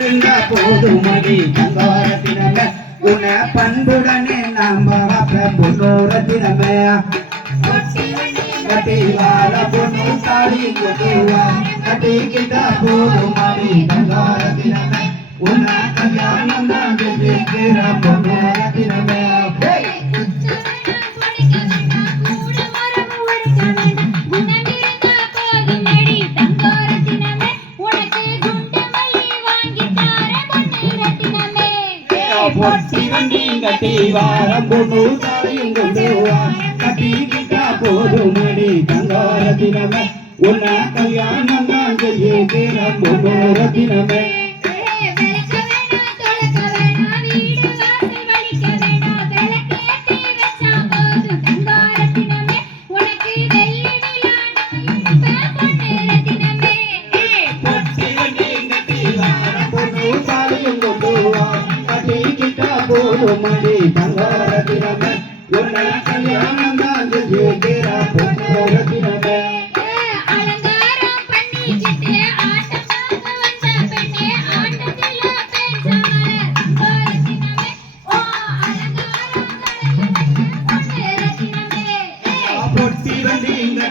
போதுமடி சந்தோரத்தினமே குண பண்புடனே நாம பொன்னோரத்தினமே. கட்டிவால பொண்ணு சாடி கொட்டுவா. கட்டிக்கிட்ட போதுமடி சந்தோரத்தினமே కటివా రబ్బును తాయిందువా కటికిగా పోదు మణి గంగారతినమ ఉన్న కళ్యాణంగా జయే తిరమ్ము గోరతినమే குமரி தங்கோரத்தினமே. உன்னை கல்யாணம் தான் ஜெயிக்கிறா பொங்கோரத்தினமே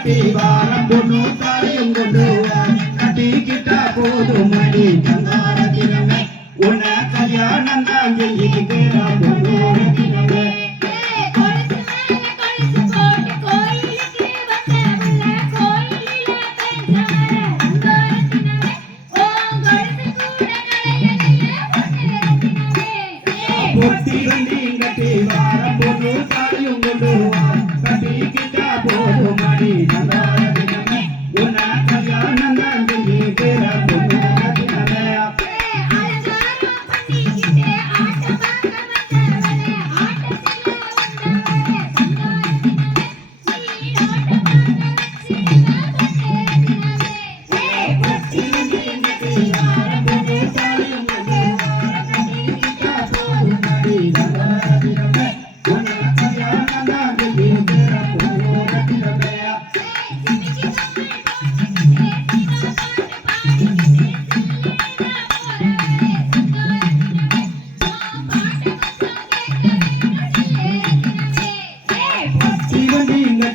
தீவா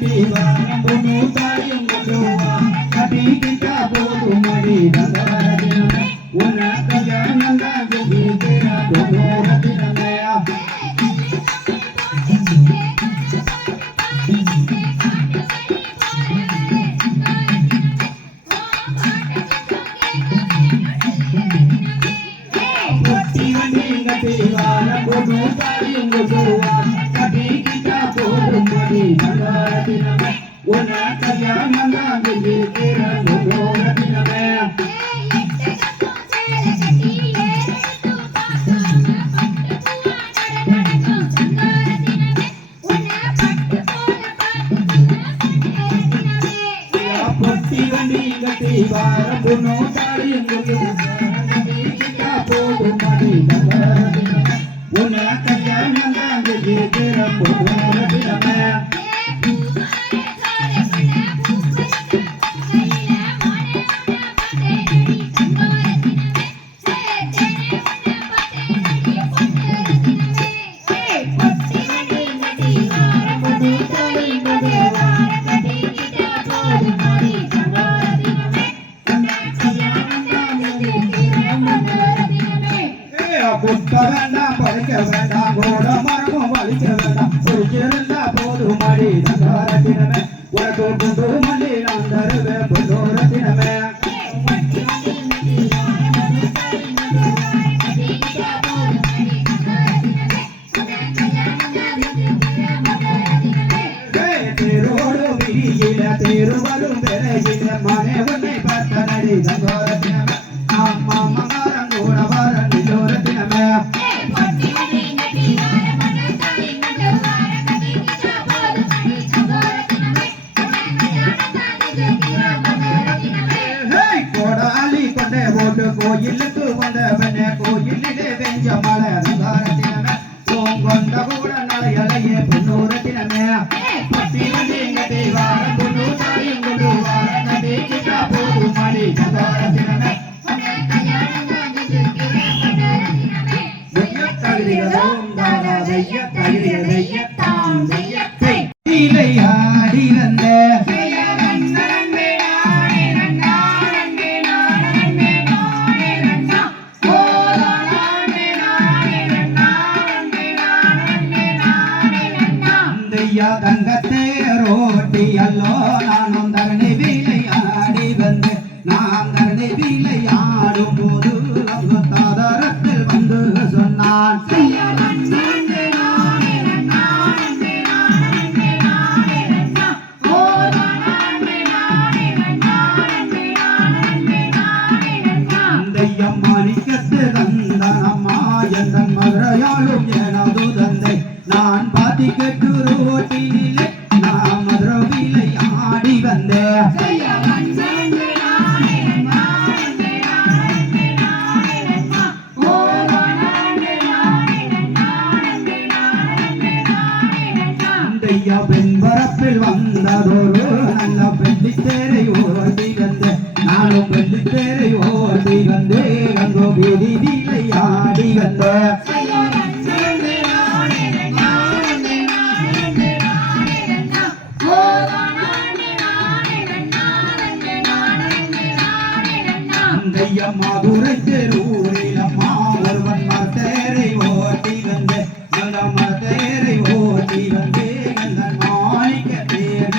దీవానము போதும் உன்னை கல்யாணம் போதும் கட்டுரு ஓட்டினிலே ராமதுரவிலை ஆடி வந்த. பெண்பரப்பில் வந்ததொரு நல்ல பெண்ணி தேரை ஓடி வந்த. நானும் பெண் அந்தைய மதுரை தெருவிலம்மா ஒருவன் மரத்தேரை ஓட்டி வந்த நல்ல மரத்தேரை ஓட்டி வந்தே அந்த மாணிக்க தேர்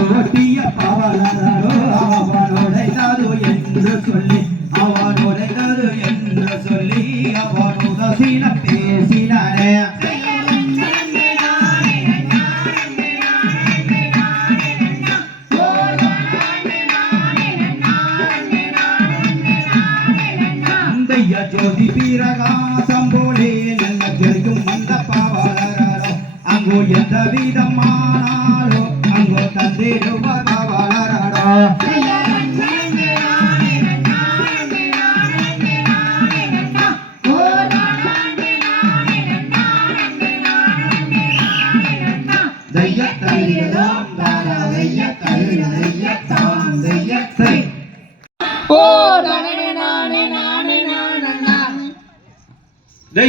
ஓட்டிய பவலரா அந்தைய ஜோதி பிரகாசம் போலே நல்ல ஜொலிக்கும் அந்த பாவலரோ அங்கோ எந்த விதமானாலோ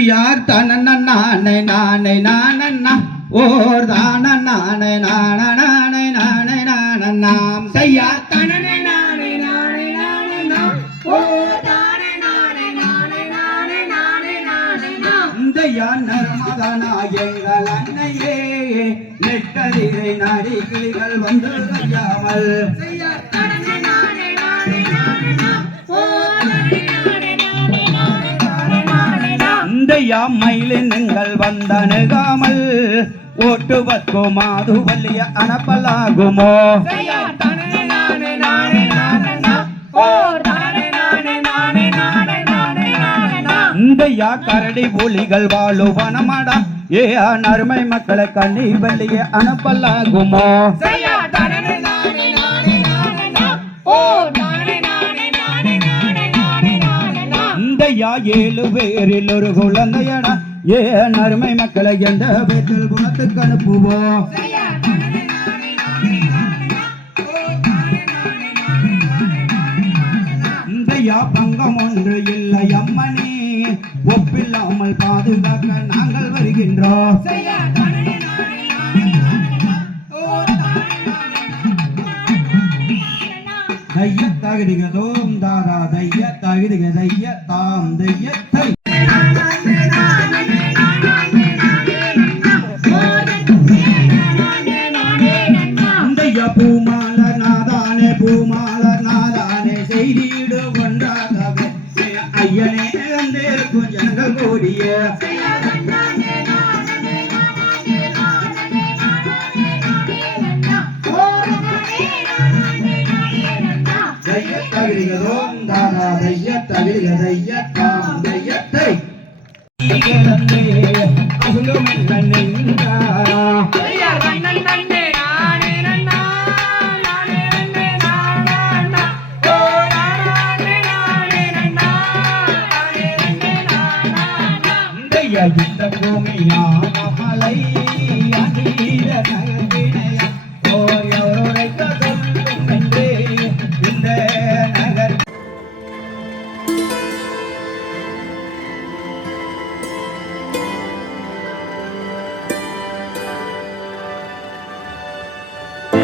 யார் தன நானே நானே நானண்ணா ஓர் தான நானே நான நானே நானே நான நாம் தையார் தானே நானே நானே நானே நாம் ஓர் தானே நானே நானே நானே நானே நானே நாம் இந்த நர்மதனா எங்கள் அன்னையே நெட்டதிரை நாடி கிளிகள் வந்து கையாமல் இந்த மயிலின் மயிலினங்கள் வந்தணுகாமல் ஓட்டுவதற்கோ மாதுவல்லிய அனப்பலாகுமோ இந்தையா கரடி புலிகள் வாழுவனமாடா ஏ நறுமை மக்களை கண்ணீர் வள்ளிய ஓ இந்த ஏழு பேரில் ஒரு குழந்தையடா ஏன் அருமை மக்களை எந்த வீட்டில் குணத்துக்கு அனுப்புவோம்? இந்த பங்கம் ஒன்று இல்லை அம்மனே ஒப்பில்லாமல் பாதுகாக்க நாங்கள் வருகின்றோம். தைய தகுதிகதோம் தாரா தைய தகுதிக தைய தாம் தையத்தை. இந்தைய பூமால நாதானே பூமால நாதானே செய்தி தகுதிக தைய தாம் இந்த பூமி மகளை